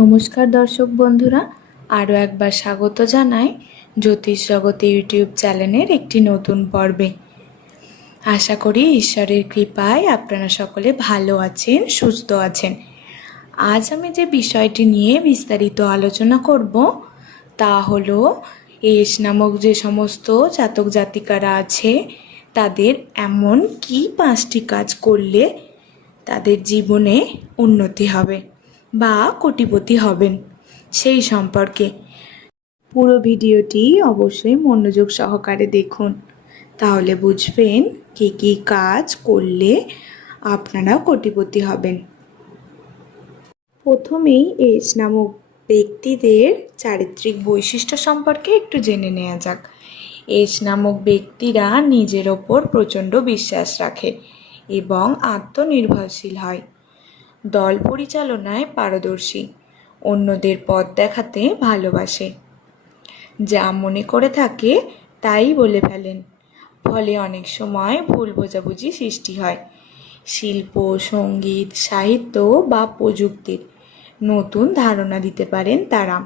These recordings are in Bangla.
নমস্কার দর্শক বন্ধুরা, আরও একবার স্বাগত জানাই জ্যোতিষ জগতে ইউটিউব চ্যানেলের একটি নতুন পর্বে। আশা করি ঈশ্বরের কৃপায় আপনারা সকলে ভালো আছেন, সুস্থ আছেন। আজ আমি যে বিষয়টি নিয়ে বিস্তারিত আলোচনা করব, তা হলো এস নামক যে সমস্ত জাতক জাতিকারা আছে, তাদের এমন কি পাঁচটি কাজ করলে তাদের জীবনে উন্নতি হবে। বা কোটিপতি হবেন সেই সম্পর্কে। পুরো ভিডিওটি অবশ্যই মনোযোগ সহকারে দেখুন। তাহলে বুঝবেন কি কি কাজ করলে আপনারা কোটিপতি হবেন। প্রথমেই এস নামক ব্যক্তিদের চারিত্রিক বৈশিষ্ট্য সম্পর্কে একটু জেনে নেওয়া যাক। এস নামক ব্যক্তিরা নিজের ওপর প্রচণ্ড বিশ্বাস রাখে এবং আত্মনির্ভরশীল হয়। দল পরিচালনায় পারদর্শী, অন্যদের পথ দেখাতে ভালোবাসে। যা মনে করে থাকে, তাই বলে ফেলেন। ফলে অনেক সময় ভুল বোঝাবুঝি সৃষ্টি হয়। শিল্প, সংগীত, সাহিত্য বা প্রযুক্তির নতুন ধারণা দিতে পারেন তারা।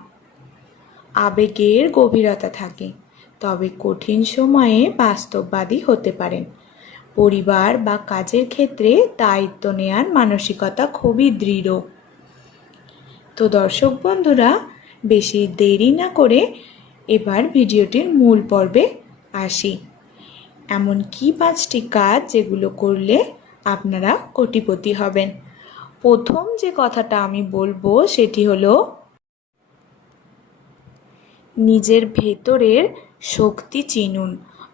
আবেগের গভীরতা থাকে, তবে কঠিন সময়ে বাস্তববাদী হতে পারেন। পরিবার বা কাজের ক্ষেত্রে দায়িত্ব নেয়ার মানসিকতা খুবই দৃঢ়। তো দর্শক বন্ধুরা, বেশি দেরি না করে এবার ভিডিওটির মূল পর্বে আসি। এমন কি পাঁচটি কাজ যেগুলো করলে আপনারা কোটিপতি হবেন? প্রথম যে কথাটা আমি বলব সেটি হলো, নিজের ভেতরের শক্তি চিনুন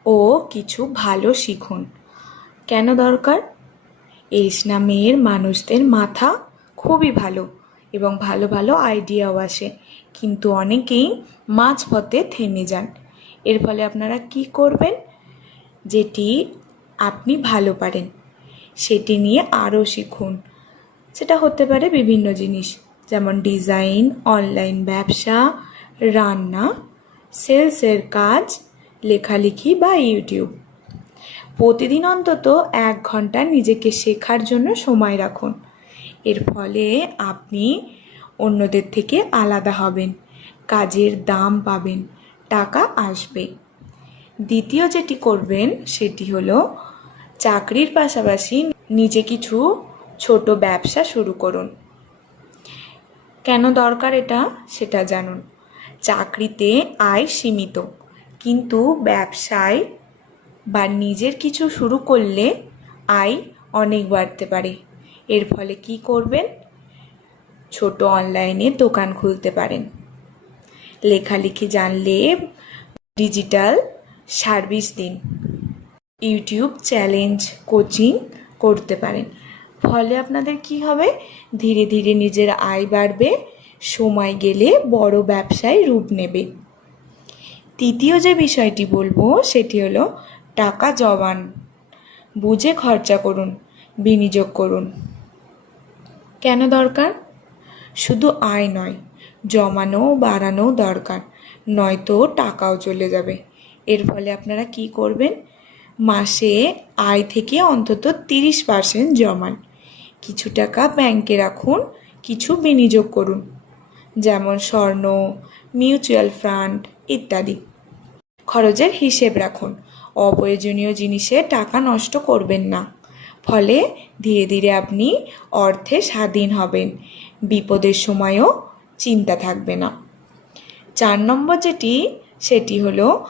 ও কিছু ভালো শিখুন। কেন দরকার? এস নামের মানুষদের মাথা খুবই ভালো এবং ভালো ভালো আইডিয়াও আসে। কিন্তু অনেকেই মাঝপথে থেমে যান। এর ফলে আপনারা কি করবেন? যেটি আপনি ভালো পারেন, সেটি নিয়ে আরও শিখুন। সেটা হতে পারে বিভিন্ন জিনিস, যেমন ডিজাইন, অনলাইন ব্যবসা, রান্না, সেলসের কাজ, লেখালেখি বা ইউটিউব। প্রতিদিন অন্তত এক ঘণ্টা নিজেকে শেখার জন্য সময় রাখুন। এর ফলে আপনি অন্যদের থেকে আলাদা হবেন, কাজের দাম পাবেন, টাকা আসবে। দ্বিতীয় যেটি করবেন, সেটি হলো চাকরির পাশাপাশি নিজে কিছু ছোট ব্যবসা শুরু করুন। কেন দরকার এটা? সেটা জানুন। চাকরিতে আয় সীমিত, কিন্তু ব্যবসায় বা নিজের কিছু শুরু করলে আয় অনেক বাড়তে পারে। এর ফলে কি করবেন? ছোট অনলাইনে দোকান খুলতে পারেন। লেখালেখি জানলে ডিজিটাল সার্ভিস দিন। ইউটিউব চ্যালেঞ্জ কোচিং করতে পারেন। ফলে আপনাদের কি হবে? ধীরে ধীরে নিজের আয় বাড়বে, সময় গেলে বড় ব্যবসায় রূপ নেবে। তৃতীয় যে বিষয়টি বলব, সেটি হলো টাকা জমান বুঝে খরচা করুন, বিনিয়োগ করুন। কেন দরকার? শুধু আয় নয়, জমানো বাড়ানো দরকার, নয়তো টাকাও চলে যাবে। এর ফলে আপনারা কি করবেন? মাসে আয় থেকে অন্তত তিরিশ পার্সেন্ট জমান। কিছু টাকা ব্যাংকে রাখুন, কিছু বিনিয়োগ করুন, যেমন স্বর্ণ, মিউচুয়াল ফান্ড ইত্যাদি। খরচের হিসেব রাখুন অপ্রয়োজনীয় জিনিসে টাকা নষ্ট করবেন না। ফলে ধীরে ধীরে আপনি অর্থে স্বাধীন হবেন। বিপদের সময়ও চিন্তা থাকবে না। চার নম্বর যেটি, সেটি হলো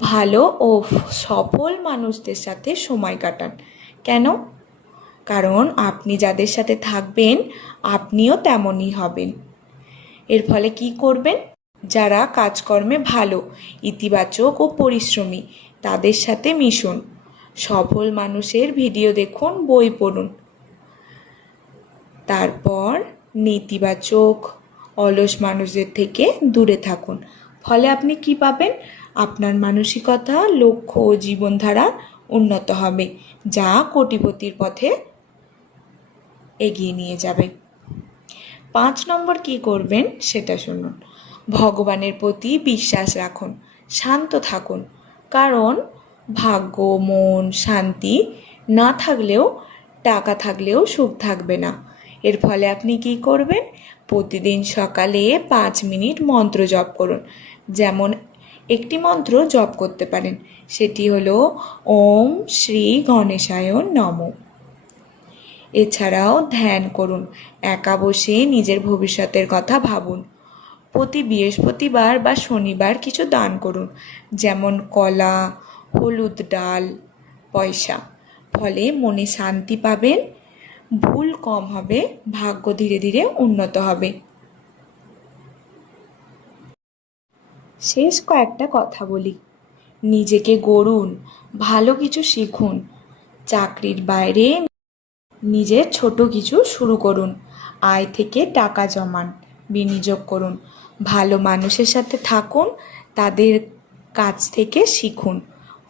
ভালো ও সফল মানুষদের সাথে সময় কাটান। কেন? কারণ আপনি যাদের সাথে থাকবেন, আপনিও তেমনই হবেন। এর ফলে কি করবেন? যারা কাজকর্মে ভালো, ইতিবাচক ও পরিশ্রমী তাদের সাথে মিশুন। সফল মানুষের ভিডিও দেখুন, বই পড়ুন। তারপর নেতিবাচক, অলস মানুষদের থেকে দূরে থাকুন। ফলে আপনি কি পাবেন? আপনার মানসিকতা, লক্ষ্য ও জীবনধারা উন্নত হবে, যা কোটিপতির পথে এগিয়ে নিয়ে যাবে। পাঁচ নম্বর কি করবেন সেটা শুনুন। ভগবানের প্রতি বিশ্বাস রাখুন, শান্ত থাকুন। কারণ ভাগ্য, মন, শান্তি না থাকলেও, টাকা থাকলেও সুখ থাকবে না। এর ফলে আপনি কি করবেন? প্রতিদিন সকালে পাঁচ মিনিট মন্ত্র জপ করুন। যেমন একটি মন্ত্র জপ করতে পারেন। সেটি হলো, ওম শ্রী গণেশায় নম। এছাড়াও ধ্যান করুন। একা বসে নিজের ভবিষ্যতের কথা ভাবুন। প্রতি বৃহস্পতিবার বা শনিবার কিছু দান করুন, যেমন কলা, হলুদ ডাল, পয়সা। ফলে মনে শান্তি পাবেন, ভুল কম হবে, ভাগ্য ধীরে ধীরে উন্নত হবে। শেষ কয়েকটা কথা বলি। নিজেকে গড়ুন, ভালো কিছু শিখুন, চাকরির বাইরে নিজের ছোট কিছু শুরু করুন, আয় থেকে টাকা জমান। বিনিয়োগ করুন। ভালো মানুষের সাথে থাকুন তাদের কাছ থেকে শিখুন।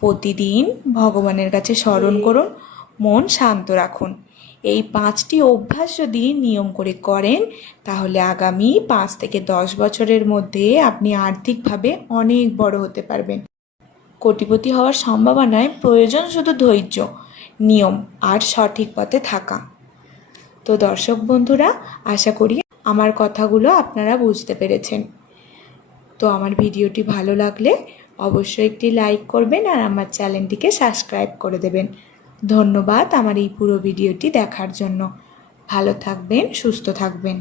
প্রতিদিন ভগবানের কাছে স্মরণ করুন মন শান্ত রাখুন। এই পাঁচটি অভ্যাস যদি নিয়ম করে করেন তাহলে আগামী পাঁচ থেকে দশ বছরের মধ্যে আপনি আর্থিকভাবে অনেক বড় হতে পারবেন। কোটিপতি হওয়ার সম্ভাবনায় প্রয়োজন শুধু ধৈর্য নিয়ম আর সঠিক পথে থাকা। তো দর্শক বন্ধুরা আশা করি আমার কথাগুলো আপনারা বুঝতে পেরেছেন। তো আমার ভিডিওটি ভালো লাগলে অবশ্যই একটি লাইক করবেন আর আমার চ্যানেলটিকে সাবস্ক্রাইব করে দেবেন। ধন্যবাদ আমার এই পুরো ভিডিওটি দেখার জন্য। ভালো থাকবেন, সুস্থ থাকবেন।